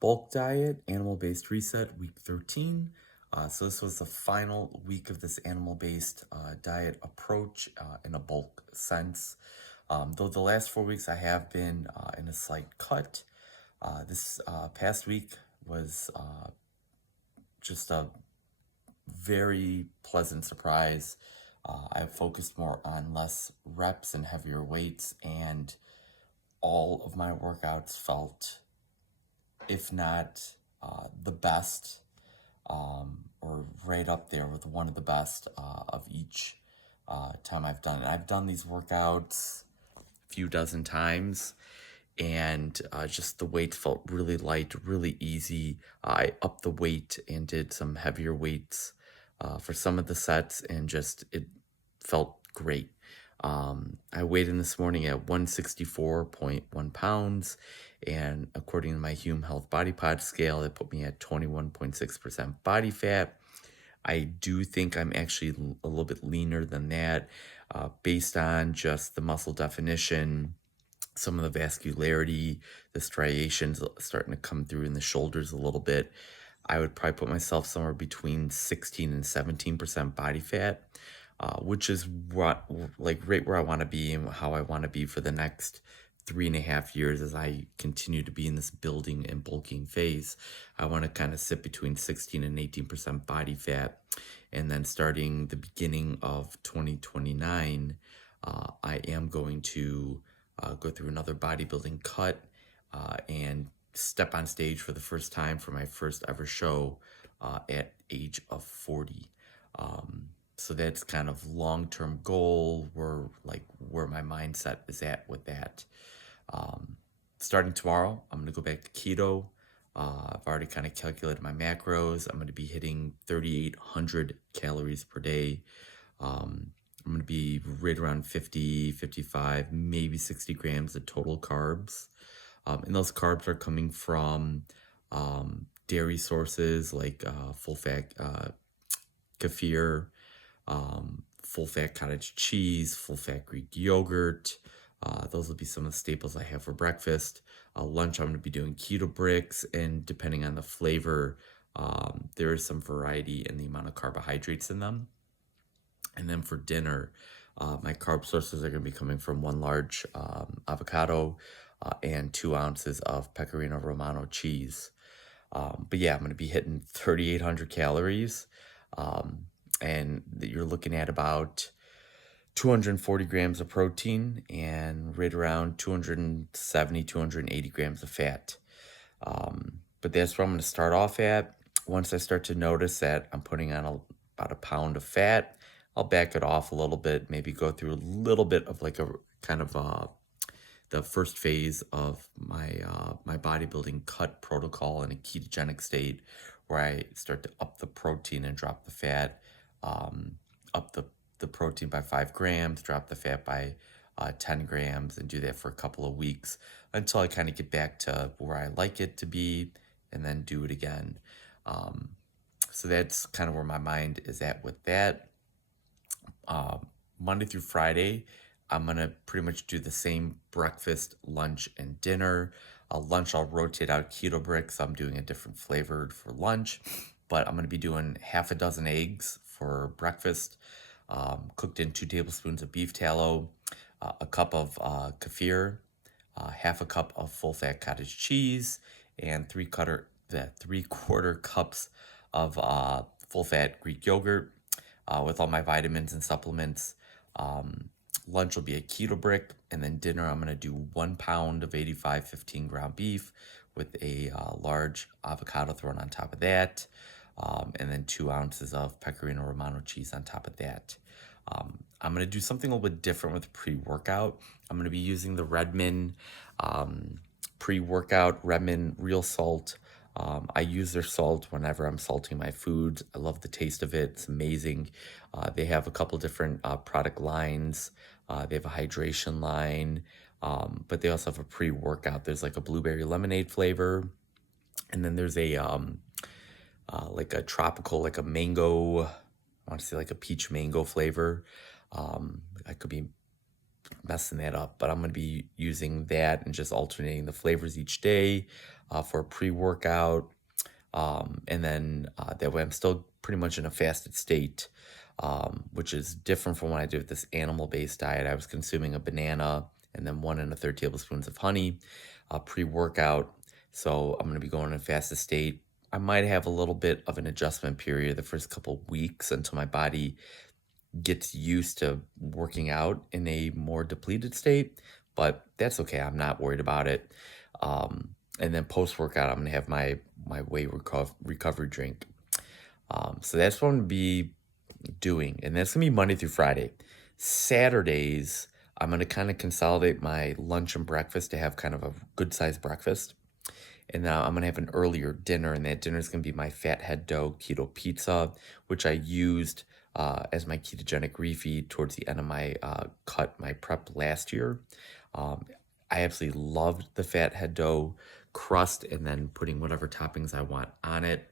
Bulk diet, animal-based reset, week 13. So this was the final week of this animal-based diet approach in a bulk sense. Though the last 4 weeks I have been in a slight cut. This past week was just a very pleasant surprise. I focused more on less reps and heavier weights, and all of my workouts felt, if not the best, or right up there with one of the best of each time I've done it. I've done these workouts a few dozen times, and just the weights felt really light, really easy. I upped the weight and did some heavier weights for some of the sets, and just it felt great. I weighed in this morning at 164.1 pounds, and according to my Hume Health Body Pod scale, it put me at 21.6% body fat. I do think I'm actually a little bit leaner than that, based on just the muscle definition, some of the vascularity, the striations starting to come through in the shoulders a little bit. I would probably put myself somewhere between 16 and 17% body fat, which is what, like, right where I want to be and how I want to be for the next 3.5 years as I continue to be in this building and bulking phase. I want to kind of sit between 16 and 18% body fat. And then starting the beginning of 2029, I am going to go through another bodybuilding cut and step on stage for the first time for my first ever show at age of 40. So that's kind of long-term goal, where my mindset is at with that. Starting tomorrow, I'm going to go back to keto. I've already kind of calculated my macros. I'm going to be hitting 3,800 calories per day. I'm going to be right around 50, 55, maybe 60 grams of total carbs. And those carbs are coming from dairy sources like full-fat kefir, full-fat cottage cheese, full-fat Greek yogurt. Those will be some of the staples I have for breakfast. Lunch, I'm going to be doing keto bricks, and depending on the flavor, there is some variety in the amount of carbohydrates in them. And then for dinner, my carb sources are going to be coming from one large avocado and 2 ounces of Pecorino Romano cheese. But yeah, I'm going to be hitting 3,800 calories. And you're looking at about 240 grams of protein and right around 270, 280 grams of fat. But that's where I'm going to start off at. Once I start to notice that I'm putting on about a pound of fat, I'll back it off a little bit, maybe go through a little bit of like a kind of the first phase of my bodybuilding cut protocol in a ketogenic state, where I start to up the protein and drop the fat, up the protein by 5 grams, drop the fat by 10 grams, and do that for a couple of weeks until I kind of get back to where I like it to be, and then do it again. So that's kind of where my mind is at with that. Monday through Friday, I'm going to pretty much do the same breakfast, lunch, and dinner. Lunch, I'll rotate out keto bricks. I'm doing a different flavored for lunch, but I'm going to be doing half a dozen eggs for breakfast, cooked in 2 tablespoons of beef tallow, a cup of kefir, half a cup of full-fat cottage cheese, and 3/4 cups of full-fat Greek yogurt, with all my vitamins and supplements. Lunch will be a keto brick, and then dinner I'm going to do 1 pound of 85 15 ground beef with a large avocado thrown on top of that, and then 2 ounces of Pecorino Romano cheese on top of that. I'm going to do something a little bit different with pre-workout. I'm going to be using the Redmond pre-workout Redmond Real Salt. I use their salt whenever I'm salting my foods. I love the taste of it. It's amazing. They have a couple different product lines. They have a hydration line, but they also have a pre-workout. There's like a blueberry lemonade flavor, and then there's a like a tropical, like a mango, I want to say like a peach mango flavor. I could be messing that up, but I'm going to be using that and just alternating the flavors each day. for a pre-workout. And then that way I'm still pretty much in a fasted state, which is different from what I did with this animal-based diet. I was consuming a banana and then 1 1/3 tablespoons of honey pre-workout. So I'm going to be going in a fasted state. I might have a little bit of an adjustment period the first couple weeks until my body gets used to working out in a more depleted state, but that's okay. I'm not worried about it. And then post workout, I'm gonna have my recovery drink. So that's what I'm gonna be doing, and that's gonna be Monday through Friday. Saturdays, I'm gonna kind of consolidate my lunch and breakfast to have kind of a good sized breakfast. And now I'm gonna have an earlier dinner, and that dinner is gonna be my fathead dough keto pizza, which I used as my ketogenic refeed towards the end of my prep last year. Um, I absolutely loved the fathead dough crust, and then putting whatever toppings I want on it.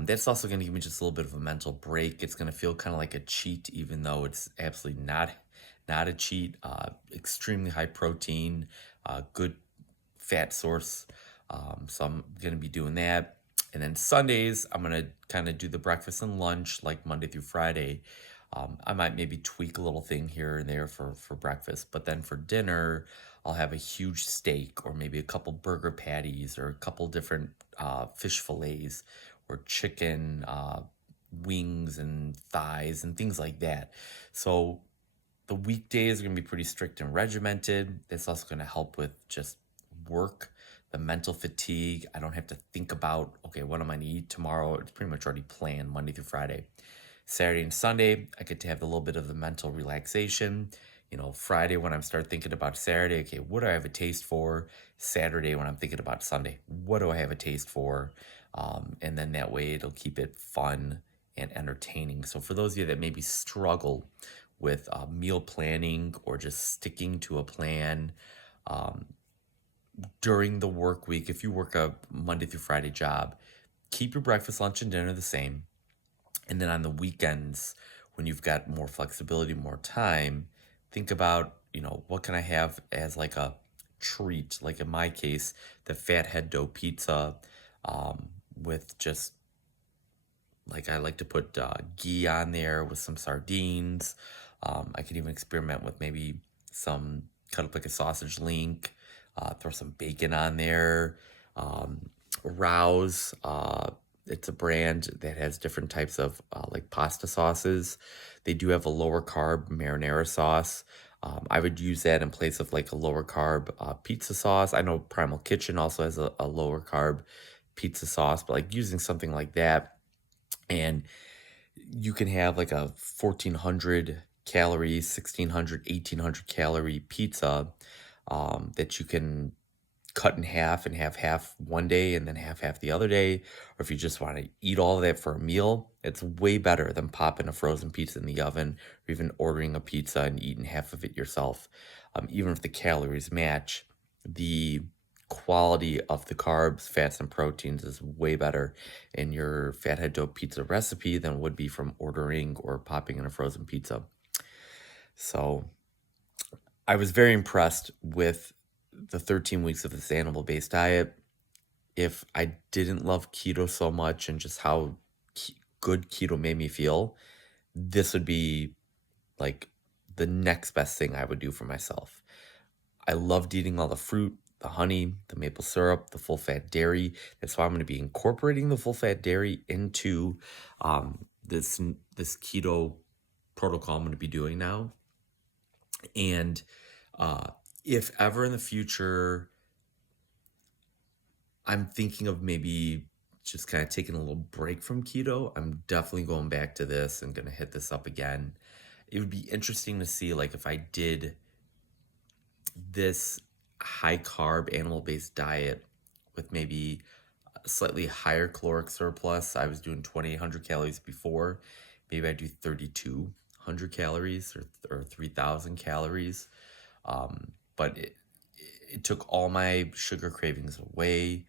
That's also going to give me just a little bit of a mental break. It's going to feel kind of like a cheat, even though it's absolutely not a cheat. Extremely high protein, good fat source. So I'm going to be doing that. And then Sundays, I'm going to kind of do the breakfast and lunch like Monday through Friday. I might maybe tweak a little thing here and there for breakfast, but then for dinner, I'll have a huge steak or maybe a couple burger patties or a couple different fish fillets or chicken wings and thighs and things like that. So the weekdays are going to be pretty strict and regimented. That's also going to help with just work, the mental fatigue. I don't have to think about, okay, what am I going to eat tomorrow? It's pretty much already planned Monday through Friday. Saturday and Sunday, I get to have a little bit of the mental relaxation. Friday when I'm start thinking about Saturday, okay, what do I have a taste for? Saturday when I'm thinking about Sunday, what do I have a taste for? And then that way it'll keep it fun and entertaining. So for those of you that maybe struggle with meal planning or just sticking to a plan during the work week, if you work a Monday through Friday job, keep your breakfast, lunch, and dinner the same. And then on the weekends, when you've got more flexibility, more time, think about, what can I have as like a treat? Like in my case, the fathead dough pizza with just like I like to put ghee on there with some sardines. I could even experiment with maybe some cut up like a sausage link, throw some bacon on there. Rouse, it's a brand that has different types of like pasta sauces. They do have a lower carb marinara sauce. I would use that in place of like a lower carb pizza sauce. I know Primal Kitchen also has a lower carb pizza sauce, but like using something like that, and you can have like a 1,400 calorie, 1,600, 1,800 calorie pizza that you can cut in half and have half one day and then half the other day. Or if you just want to eat all of that for a meal, it's way better than popping a frozen pizza in the oven or even ordering a pizza and eating half of it yourself. Even if the calories match, the quality of the carbs, fats, and proteins is way better in your fathead dough pizza recipe than would be from ordering or popping in a frozen pizza. So I was very impressed with the 13 weeks of this animal-based diet. If I didn't love keto so much and just how good keto made me feel, this would be like the next best thing I would do for myself. I loved eating all the fruit, the honey, the maple syrup, the full fat dairy. That's why I'm going to be incorporating the full fat dairy into this keto protocol I'm going to be doing now. And if ever in the future I'm thinking of maybe just kind of taking a little break from keto, I'm definitely going back to this and going to hit this up again. It would be interesting to see like if I did this high carb animal based diet with maybe a slightly higher caloric surplus. I was doing 2,800 calories before. Maybe I do 3,200 calories or 3,000 calories. But it took all my sugar cravings away.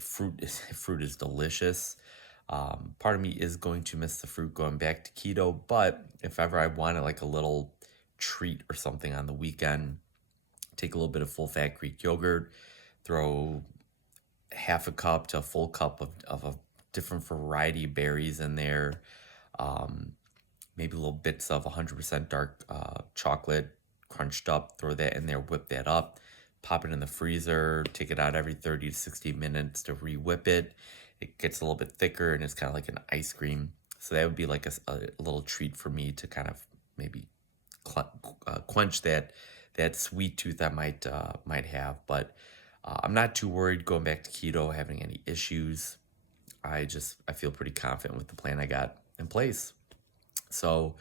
Fruit is delicious. Part of me is going to miss the fruit going back to keto, but if ever I wanted like a little treat or something on the weekend, take a little bit of full fat Greek yogurt, throw half a cup to a full cup of a different variety of berries in there. Um, Maybe little bits of 100% dark chocolate crunched up, throw that in there, whip that up, pop it in the freezer, take it out every 30 to 60 minutes to re-whip it. It gets a little bit thicker and it's kind of like an ice cream. So that would be like a little treat for me to kind of maybe quench that sweet tooth I might have. But I'm not too worried going back to keto, having any issues. I feel pretty confident with the plan I got in place. So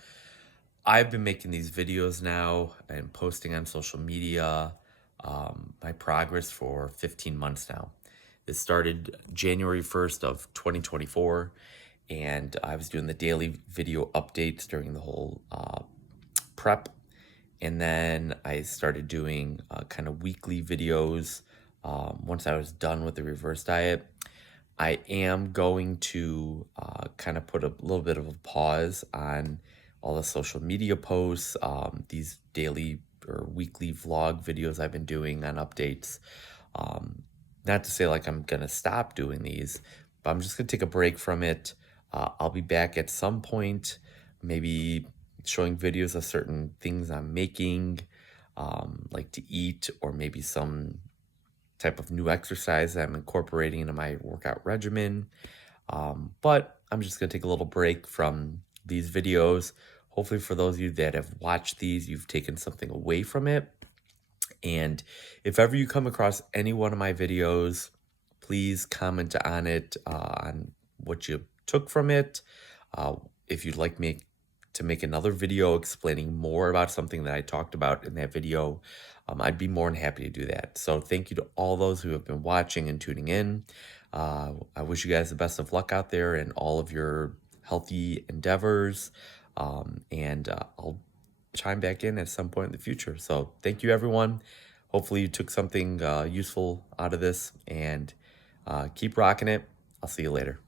I've been making these videos now and posting on social media, my progress for 15 months now. It started January 1st of 2024, and I was doing the daily video updates during the whole prep. And then I started doing kind of weekly videos once I was done with the reverse diet. I am going to kind of put a little bit of a pause on all the social media posts, these daily or weekly vlog videos I've been doing on updates. Um, Not to say like I'm going to stop doing these, but I'm just going to take a break from it. I'll be back at some point, maybe showing videos of certain things I'm making, like to eat, or maybe some type of new exercise that I'm incorporating into my workout regimen. But I'm just going to take a little break from these videos. Hopefully, for those of you that have watched these, you've taken something away from it. And if ever you come across any one of my videos, please comment on it, on what you took from it. If you'd like me to make another video explaining more about something that I talked about in that video, I'd be more than happy to do that. So thank you to all those who have been watching and tuning in. I wish you guys the best of luck out there in all of your healthy endeavors. And I'll chime back in at some point in the future. So thank you, everyone. Hopefully you took something useful out of this, and keep rocking it. I'll see you later.